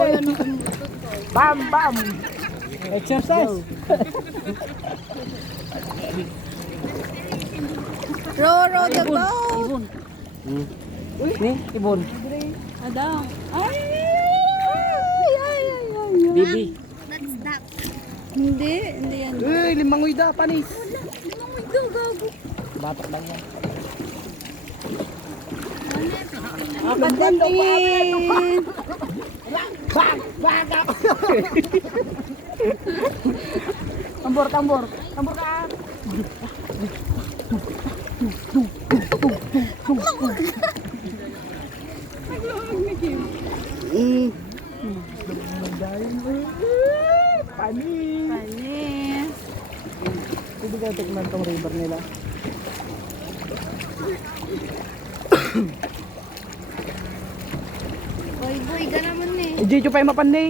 Ulit. Bam, bam. Exercise. Row the boat. Ibon. Ni, ibon. Adang. Ay! Bibi. That's that. Hindi yan. Uy, limang uida, panis. Limang ito, gago. Batak lang yan. Pagdating. Bang! Bang! Tambor, tambor. Tambor ka. Panis. Panis. Hindi ka tikman tong river nila. Boy, ka naman eh. Dito pa yung mapanday.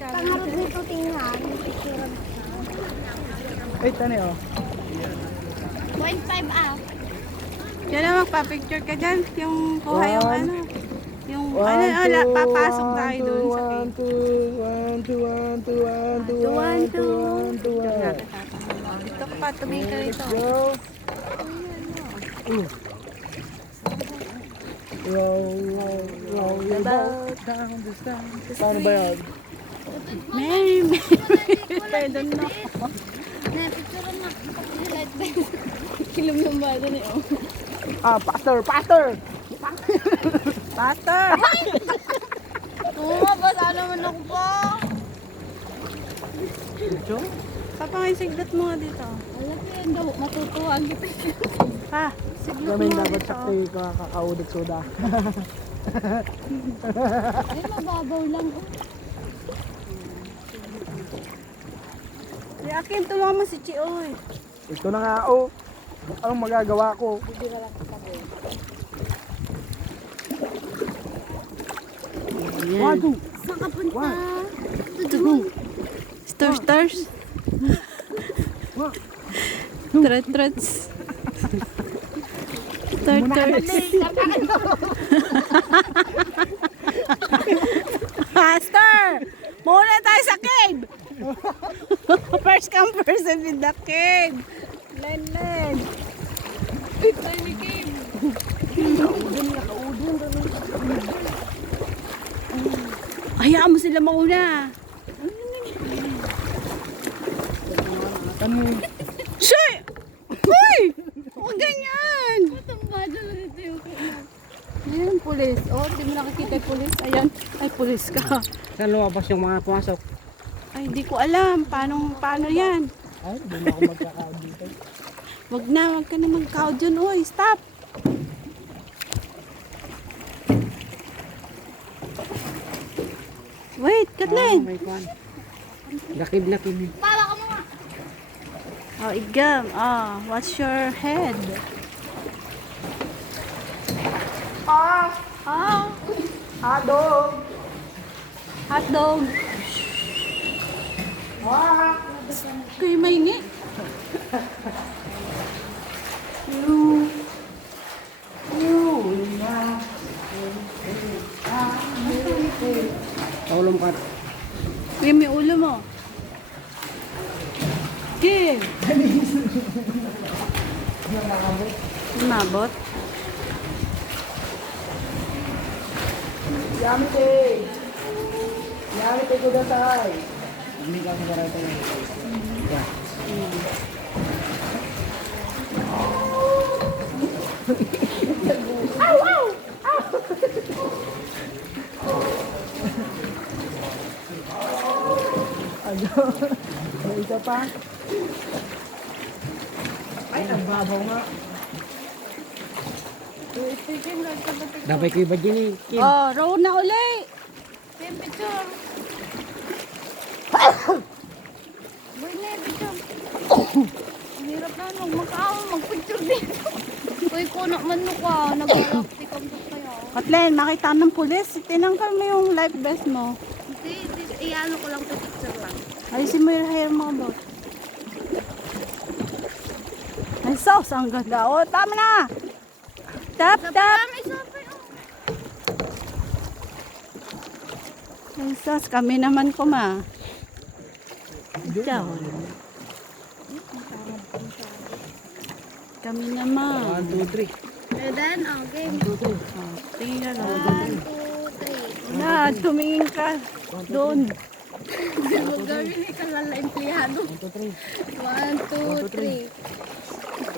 Pangarap nito tingnan. Picture. Ay, tani oh. 0.5 up. Diyan na magpa-picture ka dyan. Yung kuha yung One. ano. Yung ano, papasok tayo doon sa cave. One, two. Dito ka pa, tumingin ka rito. Go. Roll your boat down the sun. Paano ba yan? Mary. I don't know. Picture na. Light bell. Kilom ng bata niya. Ah, pastor. Pastor! Basa naman ako pa. Ito? Papangisigdat mo nga dito. Alam ko yan daw. Matutuwa kita. Pa, siglat Kami mo nga dapat dito. sakti kakakaudit soda. Ay, mababaw lang. Si akin, tulungan mo si Chioy. Ito na nga oh. Anong magagawa ko? One, two. Saan ka punta? Stars. Trets. Stars. Master! Muna tayo sa cave! First come, first serve in the cave. Len. Hayaan mo sila mauna. Ano? Shay! Uy! Huwag ganyan! Tumbado lang ito yung Ayan, pulis. Oh, di mo nakikita yung pulis. Ayan. Ay, pulis ka. Saan lumabas yung mga pumasok? Ay, di ko alam. Paano yan? Ay, hindi na ako magkakaon dito. Wag ka na mag-count dyan. Uy, stop! Wait, Kathleen! May kwan. Lakib. Pala ka mga. Oh, igam. Oh, watch your head. Ah! Oh, Adog! hotdog. Ah! Kayo maingi. Taulong ka. Kuya, may ulo mo. Okay. Mabot. Yamite kudasai. Hindi ka sa ito. Yeah. May isa pa. Ay, ang babaw nga. Dapat ko iba dyan eh. Kim. Oh, roll na uli. Yung picture. Boy na yung picture. Ang hirap na nung mag-picture din. Uy, kuno man mo ka. Nag-alakti kang kaya. Kathleen, makita ng pulis. Tinanggal mo yung life vest mo. Hindi. Iano ko lang ito picture lang. Alisin mo yung hair mo, bot. Ay, sos, ang ganda. Oh, tama na. Tap. May isa pa yun. Sus, kami naman kuma. Ikaw. Kami naman. 1, 2, 3. Then, okay. 1, 2, 3. Oh, tingnan o. 1, 2, 3. Wala, tumingin ka. Doon. Magawin ni kalala empleyado. 1, 2, 3. 1, 2, 3.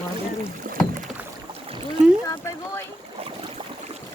1, 2, 3. Ulo kapay boy.